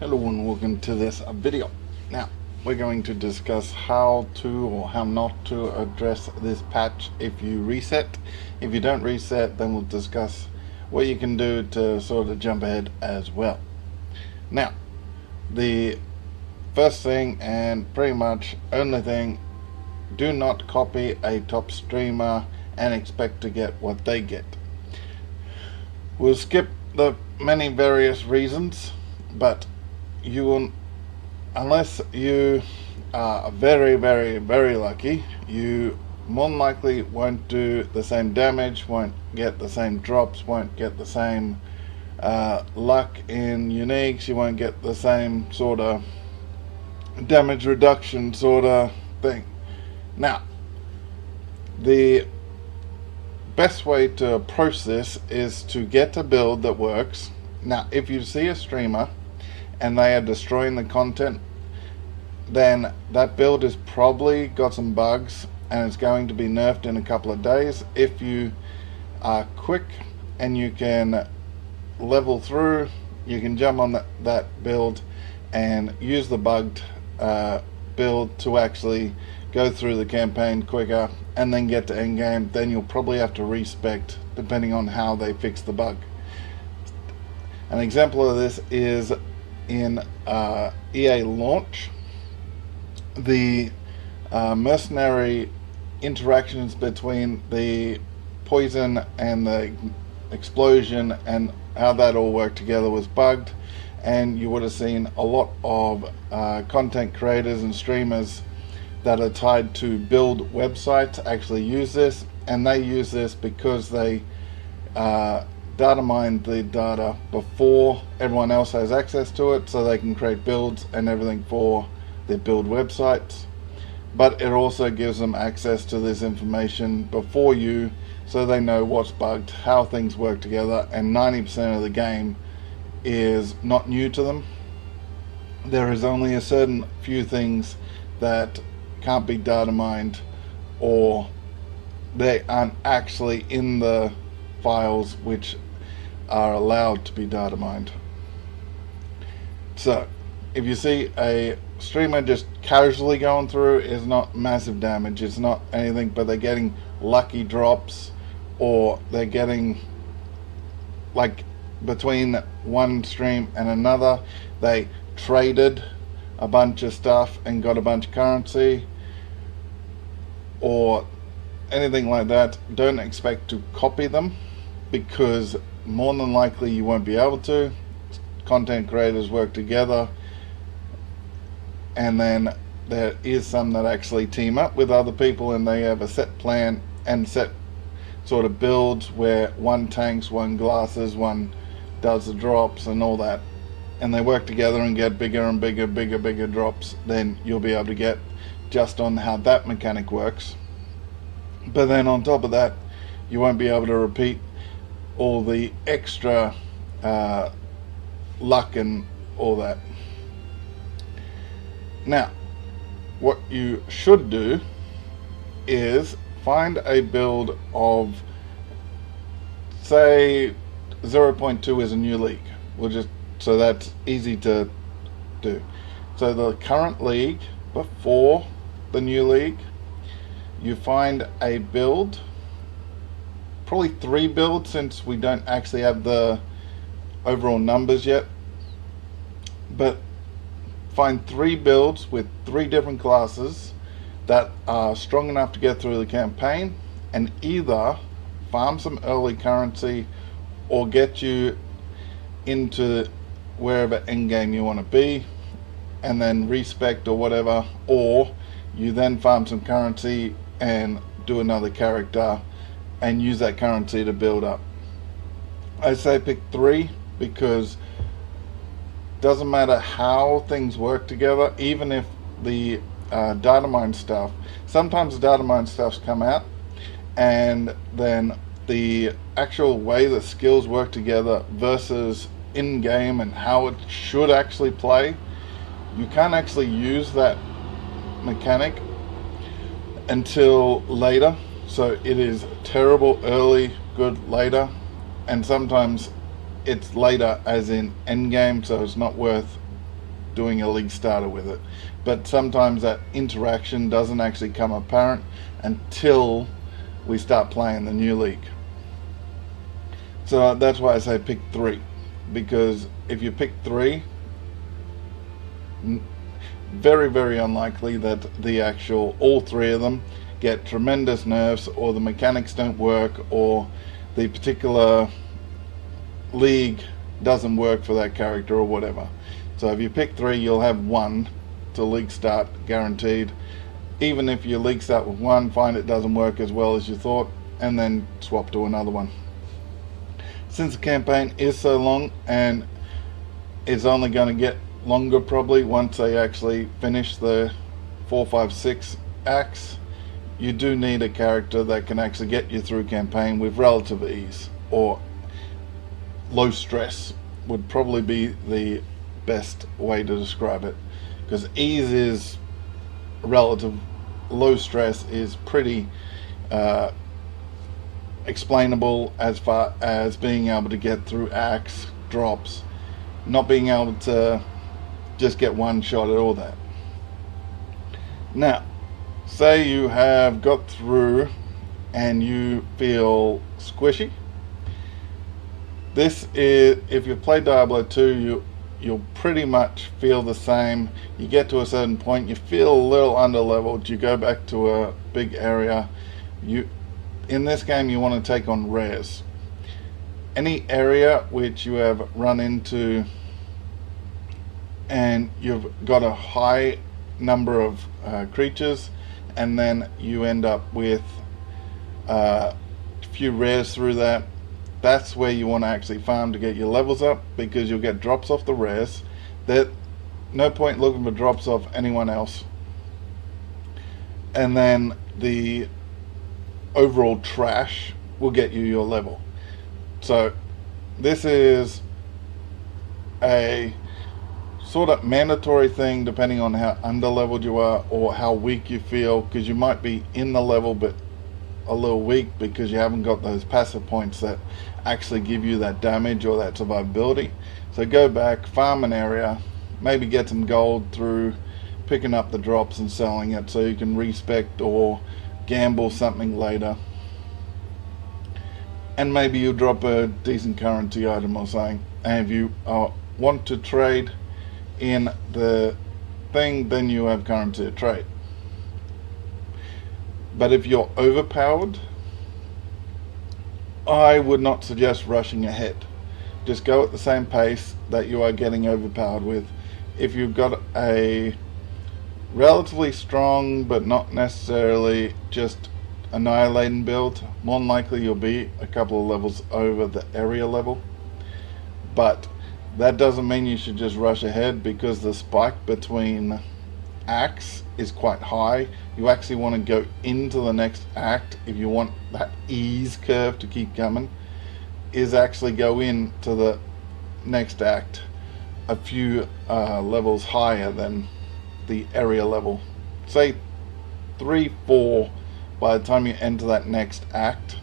Hello and welcome to this video. Now we're going to discuss how to or how not to address this patch if you reset. If you don't reset, then we'll discuss what you can do to sort of jump ahead as well. Now the first thing and pretty much only thing, do not copy a top streamer and expect to get what they get. We'll skip the many various reasons, but you will, unless you are very, very, very lucky, you more than likely won't do the same damage, won't get the same drops, won't get the same luck in uniques, you won't get the same sort of damage reduction sort of thing. Now, the best way to approach this is to get a build that works. Now, if you see a streamer and they are destroying the content, then that build has probably got some bugs and it's going to be nerfed in a couple of days. If you are quick and you can level through, you can jump on that build and use the bugged build to actually go through the campaign quicker and then get to endgame. Then you'll probably have to respect depending on how they fix the bug. An example of this is in EA launch. The mercenary interactions between the poison and the explosion and how that all worked together was bugged, and you would have seen a lot of content creators and streamers that are tied to build websites actually use this, and they use this because they data mine the data before everyone else has access to it, so they can create builds and everything for their build websites. But it also gives them access to this information before you, so they know what's bugged, how things work together, and 90% of the game is not new to them. There is only a certain few things that can't be data mined, or they aren't actually in the files which are allowed to be data mined. So if you see a streamer just casually going through, it's not massive damage, it's not anything, but they're getting lucky drops, or they're getting, like, between one stream and another, they traded a bunch of stuff and got a bunch of currency or anything like that. Don't expect to copy them, because more than likely you won't be able to. Content creators work together, and then there is some that actually team up with other people and they have a set plan and set sort of builds where one tanks, one glasses, one does the drops and all that, and they work together and get bigger and bigger drops than you'll be able to get just on how that mechanic works. But then on top of that, you won't be able to repeat all the extra luck and all that. Now, what you should do is find a build of, say, 0.2 is a new league. So that's easy to do. So the current league before the new league, you find a build, probably 3 builds, since we don't actually have the overall numbers yet, but find 3 builds with 3 different classes that are strong enough to get through the campaign, and either farm some early currency or get you into wherever endgame you want to be, and then respect or whatever, or you then farm some currency and do another character and use that currency to build up. I say pick 3, because doesn't matter how things work together, even if the data mine stuff, sometimes the data mine stuff's come out, and then the actual way the skills work together versus in-game and how it should actually play, you can't actually use that mechanic until later. So it is terrible early, good later, and sometimes it's later as in endgame, so it's not worth doing a league starter with it. But sometimes that interaction doesn't actually come apparent until we start playing the new league. So that's why I say pick 3, because if you pick 3, very, very unlikely that the actual all 3 of them get tremendous nerfs, or the mechanics don't work, or the particular league doesn't work for that character or whatever. So if you pick 3, you'll have 1 to league start guaranteed. Even if you league start with 1, find it doesn't work as well as you thought, and then swap to another one. Since the campaign is so long, and it's only going to get longer probably once they actually finish the 4, 5, 6 acts, you do need a character that can actually get you through campaign with relative ease, or low stress would probably be the best way to describe it, because ease is relative, low stress is pretty explainable as far as being able to get through acts, drops, not being able to just get one shot at all that. Now, say you have got through and you feel squishy. This is, if you play Diablo 2, you'll pretty much feel the same. You get to a certain point, you feel a little underleveled, you go back to a big area. In this game, you want to take on rares. Any area which you have run into and you've got a high number of creatures, and then you end up with a few rares through that, that's where you want to actually farm to get your levels up, because you'll get drops off the rares. There's no point looking for drops off anyone else. And then the overall trash will get you your level. So this is a sort of mandatory thing depending on how underleveled you are or how weak you feel, because you might be in the level but a little weak because you haven't got those passive points that actually give you that damage or that survivability. So go back, farm an area, maybe get some gold through picking up the drops and selling it so you can respect or gamble something later. And maybe you drop a decent currency item or something. And if you want to trade in the thing, then you have currency to trade. But if you're overpowered, I would not suggest rushing ahead. Just go at the same pace that you are getting overpowered with. If you've got a relatively strong but not necessarily just annihilating build, more than likely you'll be a couple of levels over the area level. But that doesn't mean you should just rush ahead, because the spike between acts is quite high. You actually want to go into the next act if you want that ease curve to keep coming, is actually go into the next act a few levels higher than the area level. Say 3, 4 by the time you enter that next act,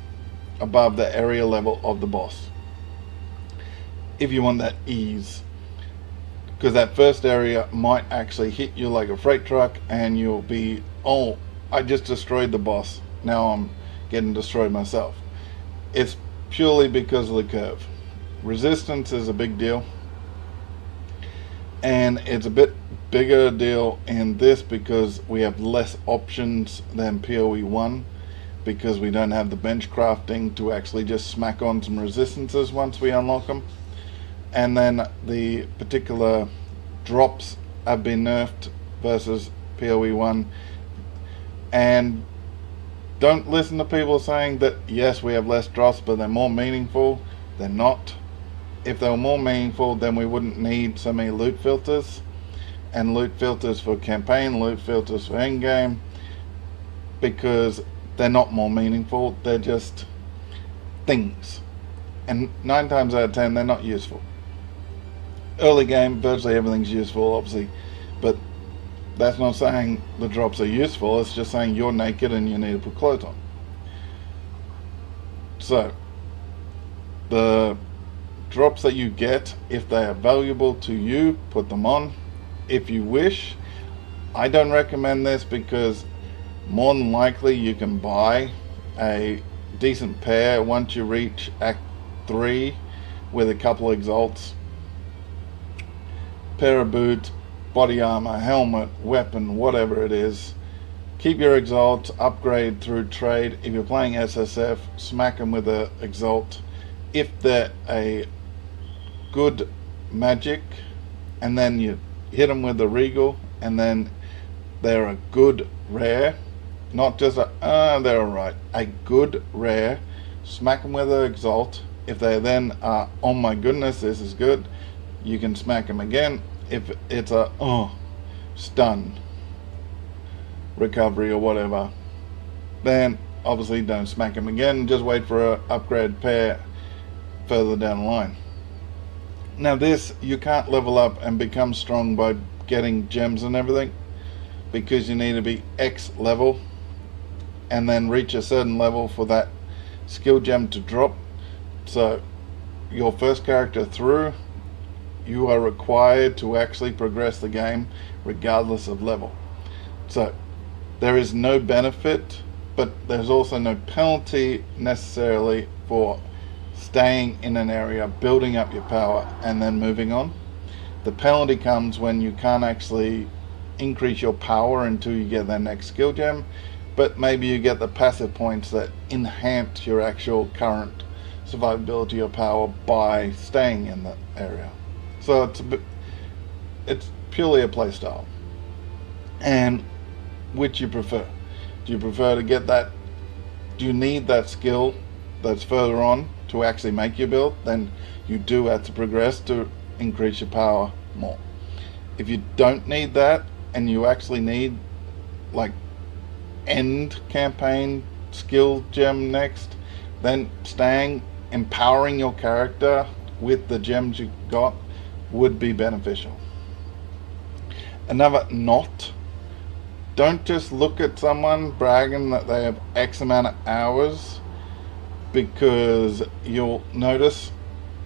above the area level of the boss, if you want that ease. Because that first area might actually hit you like a freight truck and you'll be, oh, I just destroyed the boss, now I'm getting destroyed myself. It's purely because of the curve. Resistance is a big deal, and it's a bit bigger deal in this because we have less options than PoE 1, because we don't have the bench crafting to actually just smack on some resistances once we unlock them. And then the particular drops have been nerfed versus PoE 1. And don't listen to people saying that yes, we have less drops but they're more meaningful. They're not. If they were more meaningful, then we wouldn't need so many loot filters, and loot filters for campaign, loot filters for endgame, because they're not more meaningful, they're just things, and 9 times out of 10 they're not useful. Early game, virtually everything's useful, obviously, but that's not saying the drops are useful, it's just saying you're naked and you need to put clothes on. So the drops that you get, if they are valuable to you, put them on. if you wish. I don't recommend this because more than likely you can buy a decent pair once you reach Act 3 with a couple of exalts. Pair of boots, body armor, helmet, weapon, whatever it is. Keep your exalts, upgrade through trade. If you're playing SSF, smack them with an exalt. If they're a good magic, and then you hit them with the regal, and then they're a good rare, not just they're alright, a good rare, smack them with an exalt. If they then are, oh my goodness, this is good, you can smack them again. If it's a stun, recovery or whatever, then obviously don't smack them again, just wait for an upgrade pair further down the line. Now this, you can't level up and become strong by getting gems and everything, because you need to be X level and then reach a certain level for that skill gem to drop. So your first character through, you are required to actually progress the game regardless of level. So there is no benefit, but there's also no penalty necessarily for staying in an area, building up your power, and then moving on. The penalty comes when you can't actually increase your power until you get that next skill gem, but maybe you get the passive points that enhance your actual current survivability or power by staying in that area. So it's purely a play style. And which you prefer? Do you prefer to get that? Do you need that skill that's further on to actually make your build? Then you do have to progress to increase your power more. If you don't need that and you actually need like end campaign skill gem next, then staying, empowering your character with the gems you got would be beneficial. Another not, don't just look at someone bragging that they have X amount of hours, because you'll notice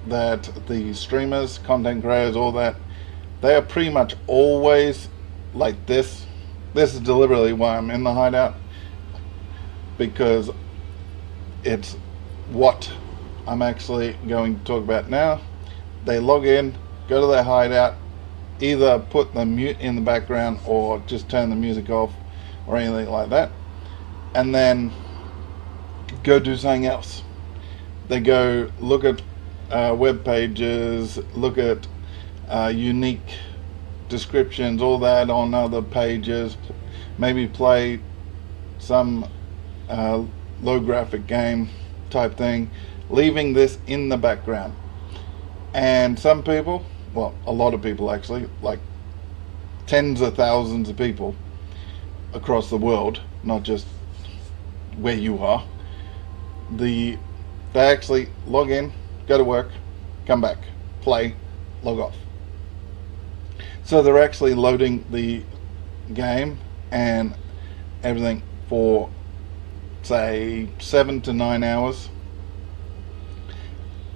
that the streamers, content creators, all that, they are pretty much always like this. This is deliberately why I'm in the hideout, because it's what I'm actually going to talk about now. They log in, go to their hideout, either put the mute in the background or just turn the music off or anything like that, and then go do something else. They go look at web pages, look at unique descriptions, all that on other pages, maybe play some low graphic game type thing, leaving this in the background. And some people, well, a lot of people actually, like tens of thousands of people across the world, not just where you are, they actually log in, go to work, come back, play, log off. So they're actually loading the game and everything for say 7 to 9 hours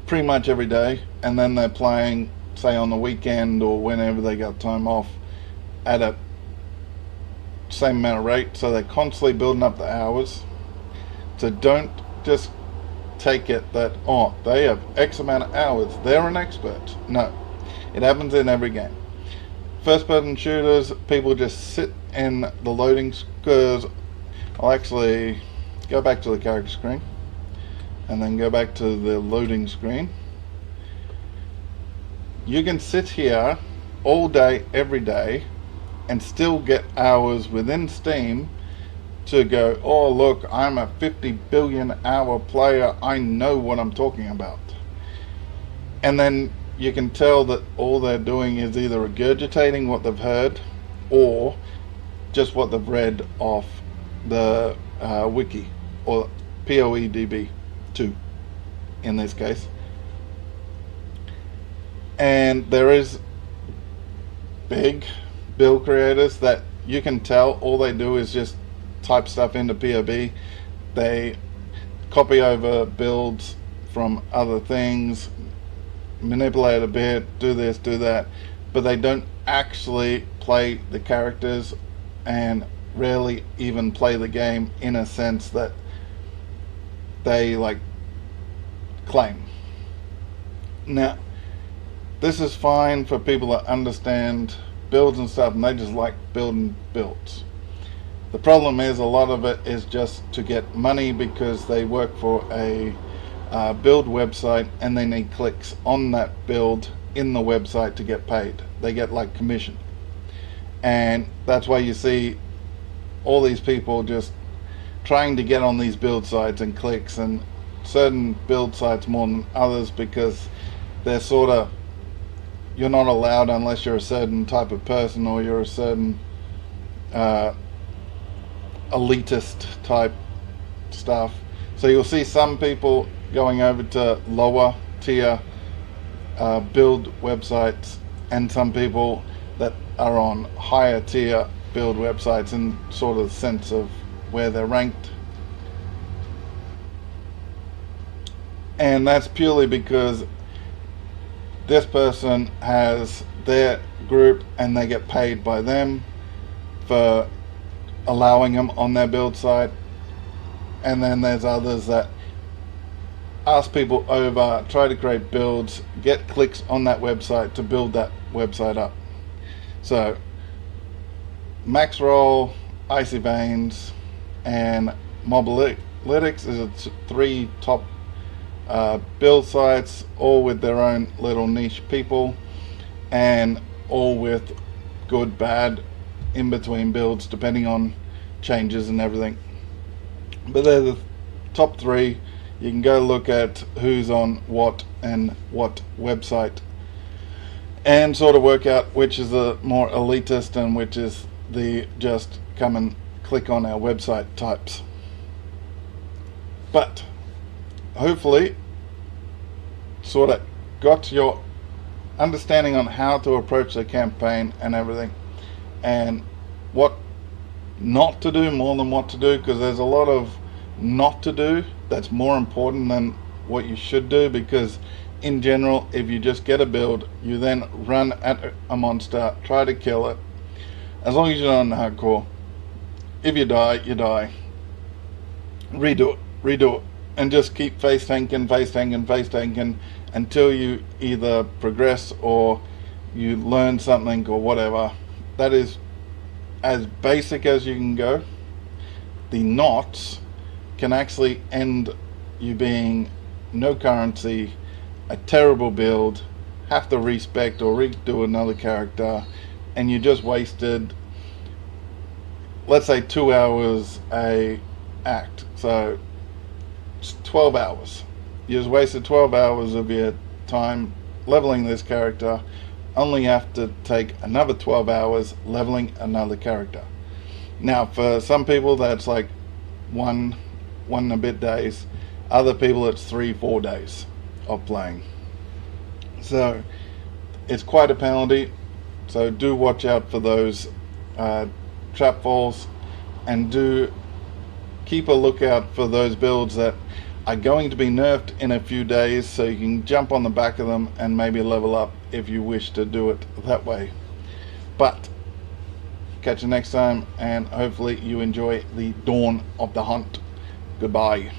pretty much every day, and then they're playing say on the weekend or whenever they got time off at a same amount of rate. So they're constantly building up the hours. So don't just take it that, oh, they have X amount of hours, they're an expert. No, it happens in every game. First person shooters, people just sit in the loading, because I'll actually go back to the character screen and then go back to the loading screen. You can sit here all day, every day, and still get hours within Steam to go, oh look, I'm a 50 billion hour player, I know what I'm talking about. And then you can tell that all they're doing is either regurgitating what they've heard or just what they've read off the wiki, or POEDB 2 in this case. And there is big build creators that you can tell all they do is just type stuff into POB. They copy over builds from other things, manipulate a bit, do this, do that, but they don't actually play the characters and rarely even play the game in a sense that they like claim. Now, this is fine for people that understand builds and stuff and they just like building builds. The problem is a lot of it is just to get money because they work for a build website and they need clicks on that build in the website to get paid. They get like commission. And that's why you see all these people just trying to get on these build sites and clicks, and certain build sites more than others because they're sort of, you're not allowed unless you're a certain type of person or you're a certain elitist type stuff. So you'll see some people going over to lower tier build websites and some people that are on higher tier build websites in sort of sense of where they're ranked. And that's purely because this person has their group and they get paid by them for allowing them on their build site, and then there's others that ask people over, try to create builds, get clicks on that website to build that website up. So Maxroll, Icy Veins, and Mobalytics is the three top build sites, all with their own little niche people and all with good, bad, in between builds depending on changes and everything. But they're the top three. You can go look at who's on what and what website and sort of work out which is the more elitist and which is the just come and click on our website types. But hopefully sort of got your understanding on how to approach the campaign and everything, and what not to do more than what to do, because there's a lot of not to do that's more important than what you should do. Because in general, if you just get a build, you then run at a monster, try to kill it, as long as you're not in hardcore, if you die, you die. Redo it, and just keep face tanking until you either progress or you learn something or whatever. That is as basic as you can go. The knots can actually end you being no currency, a terrible build, have to respec or redo another character, and you just wasted, let's say, 2 hours a act, so it's 12 hours. You just wasted 12 hours of your time leveling this character, only have to take another 12 hours leveling another character. Now for some people that's like one and a bit days, other people it's 3-4 days of playing. So it's quite a penalty, so do watch out for those trap falls, and do keep a lookout for those builds that are going to be nerfed in a few days, so you can jump on the back of them and maybe level up if you wish to do it that way. But catch you next time, and hopefully you enjoy the dawn of the hunt. Goodbye.